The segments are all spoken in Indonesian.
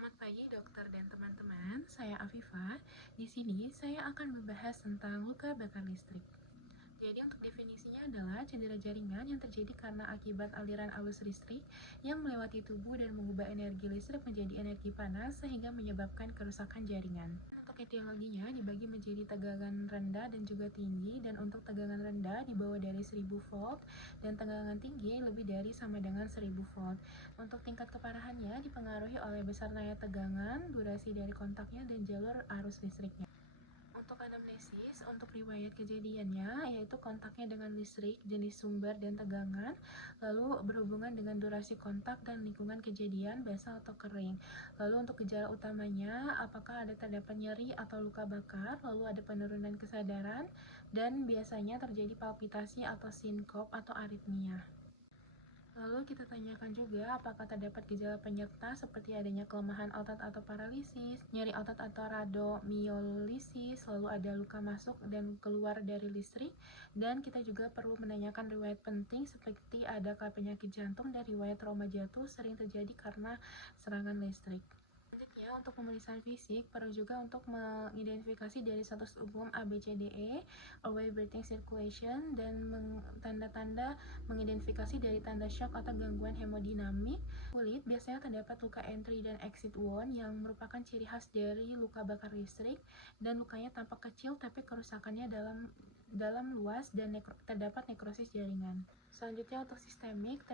Selamat pagi dokter dan teman-teman, saya Afifa. Di sini saya akan membahas tentang luka bakar listrik. Jadi untuk definisinya adalah cedera jaringan yang terjadi karena akibat aliran arus listrik yang melewati tubuh dan mengubah energi listrik menjadi energi panas sehingga menyebabkan kerusakan jaringan. Untuk etiologinya dibagi menjadi tegangan rendah dan juga tinggi, dan untuk tegangan rendah di bawah dari 1000 volt dan tegangan tinggi lebih dari sama dengan 1000 volt. Untuk tingkat keparahannya dipengaruhi oleh besarnya tegangan, durasi dari kontaknya, dan jalur arus listriknya. Untuk anamnesis, untuk riwayat kejadiannya, yaitu kontaknya dengan listrik, jenis sumber dan tegangan, lalu berhubungan dengan durasi kontak dan lingkungan kejadian, basah atau kering. Lalu untuk gejala utamanya, apakah terdapat nyeri atau luka bakar, lalu ada penurunan kesadaran, dan biasanya terjadi palpitasi atau sinkop atau aritmia. Lalu kita tanyakan juga apakah terdapat gejala penyerta seperti adanya kelemahan otot atau paralisis, nyeri otot atau radomyolisis, lalu ada luka masuk dan keluar dari listrik, dan kita juga perlu menanyakan riwayat penting seperti adakah penyakit jantung dan riwayat trauma jatuh sering terjadi karena serangan listrik. Selanjutnya untuk pemeriksaan fisik perlu juga untuk mengidentifikasi dari status umum ABCDE, airway breathing circulation, dan tanda-tanda mengidentifikasi dari tanda shock atau gangguan hemodinamik. Kulit biasanya terdapat luka entry dan exit wound yang merupakan ciri khas dari luka bakar listrik, dan lukanya tampak kecil tapi kerusakannya dalam luas dan terdapat nekrosis jaringan. Selanjutnya untuk sistemik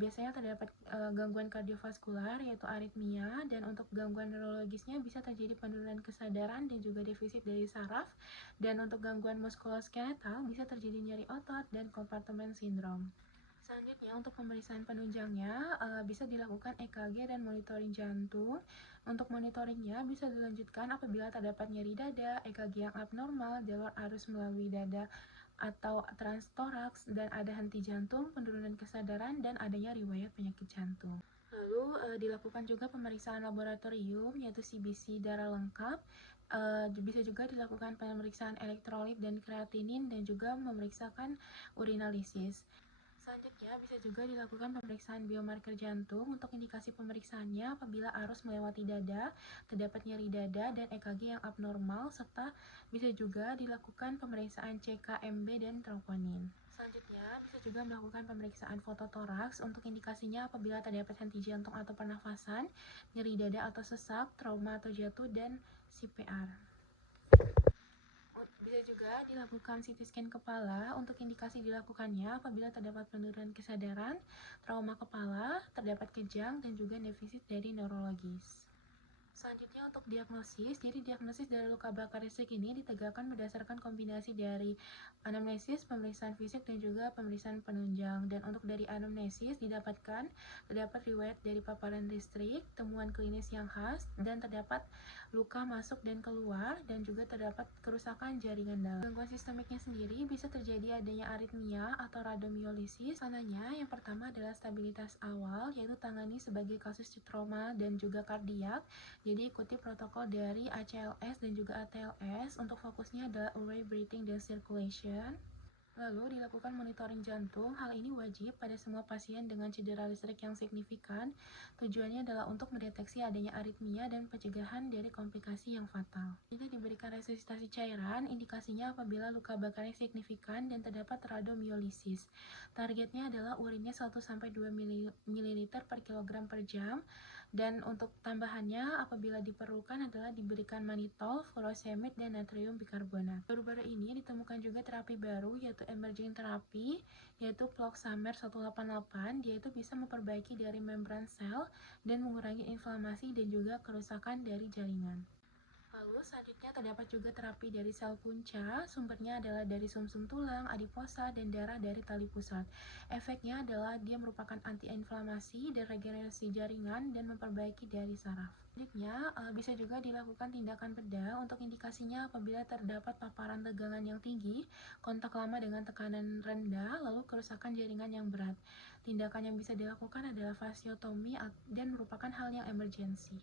biasanya terdapat gangguan kardiovaskular yaitu aritmia, dan untuk gangguan neurologisnya bisa terjadi penurunan kesadaran dan juga defisit dari saraf, dan untuk gangguan muskuloskeletal bisa terjadi nyeri otot dan kompartemen sindrom. Selanjutnya untuk pemeriksaan penunjangnya bisa dilakukan EKG dan monitoring jantung. Untuk monitoringnya bisa dilanjutkan apabila terdapat nyeri dada, EKG yang abnormal, jalur arus melalui dada atau transtoraks, dan ada henti jantung, penurunan kesadaran, dan adanya riwayat penyakit jantung. Lalu dilakukan juga pemeriksaan laboratorium yaitu CBC darah lengkap. Bisa juga dilakukan pemeriksaan elektrolit dan kreatinin, dan juga memeriksakan urinalisis. Selanjutnya bisa juga dilakukan pemeriksaan biomarker jantung. Untuk indikasi pemeriksaannya apabila arus melewati dada, terdapat nyeri dada, dan EKG yang abnormal, serta bisa juga dilakukan pemeriksaan CKMB dan troponin. Selanjutnya bisa juga melakukan pemeriksaan fototoraks. Untuk indikasinya apabila terdapat henti jantung atau pernafasan, nyeri dada atau sesak, trauma atau jatuh, dan CPR. Bisa juga dilakukan CT scan kepala. Untuk indikasi dilakukannya apabila terdapat penurunan kesadaran, trauma kepala, terdapat kejang, dan juga defisit dari neurologis. Selanjutnya untuk diagnosis, jadi diagnosis dari luka bakar listrik ini ditegakkan berdasarkan kombinasi dari anamnesis, pemeriksaan fisik, dan juga pemeriksaan penunjang. Dan untuk dari anamnesis terdapat riwayat dari paparan listrik, temuan klinis yang khas, dan terdapat luka masuk dan keluar, dan juga terdapat kerusakan jaringan dalam. Gangguan sistemiknya sendiri bisa terjadi adanya aritmia atau radomyolisis. Tandanya yang pertama adalah stabilitas awal, yaitu tangani sebagai kasus trauma dan juga kardiak. Jadi ikuti protokol dari ACLS dan juga ATLS. Untuk fokusnya adalah airway breathing dan circulation. Lalu dilakukan monitoring jantung. Hal ini wajib pada semua pasien dengan cedera listrik yang signifikan. Tujuannya adalah untuk mendeteksi adanya aritmia dan pencegahan dari komplikasi yang fatal. Jika diberikan resusitasi cairan, indikasinya apabila luka bakarnya signifikan dan terdapat radomyolisis. Targetnya adalah urinnya 1-2 ml per kilogram per jam. Dan untuk tambahannya apabila diperlukan adalah diberikan manitol, furosemid, dan natrium bikarbonat. Baru-baru ini ditemukan juga terapi baru yaitu emerging therapy, yaitu Ploxamer 188. Dia itu bisa memperbaiki dari membran sel dan mengurangi inflamasi dan juga kerusakan dari jaringan. Lalu selanjutnya terdapat juga terapi dari sel punca. Sumbernya adalah dari sumsum tulang, adiposa, dan darah dari tali pusat. Efeknya adalah dia merupakan antiinflamasi dan regenerasi jaringan dan memperbaiki dari saraf. Selanjutnya bisa juga dilakukan tindakan bedah. Untuk indikasinya apabila terdapat paparan tegangan yang tinggi, kontak lama dengan tekanan rendah, lalu kerusakan jaringan yang berat. Tindakan yang bisa dilakukan adalah fasiotomi dan merupakan hal yang emergensi.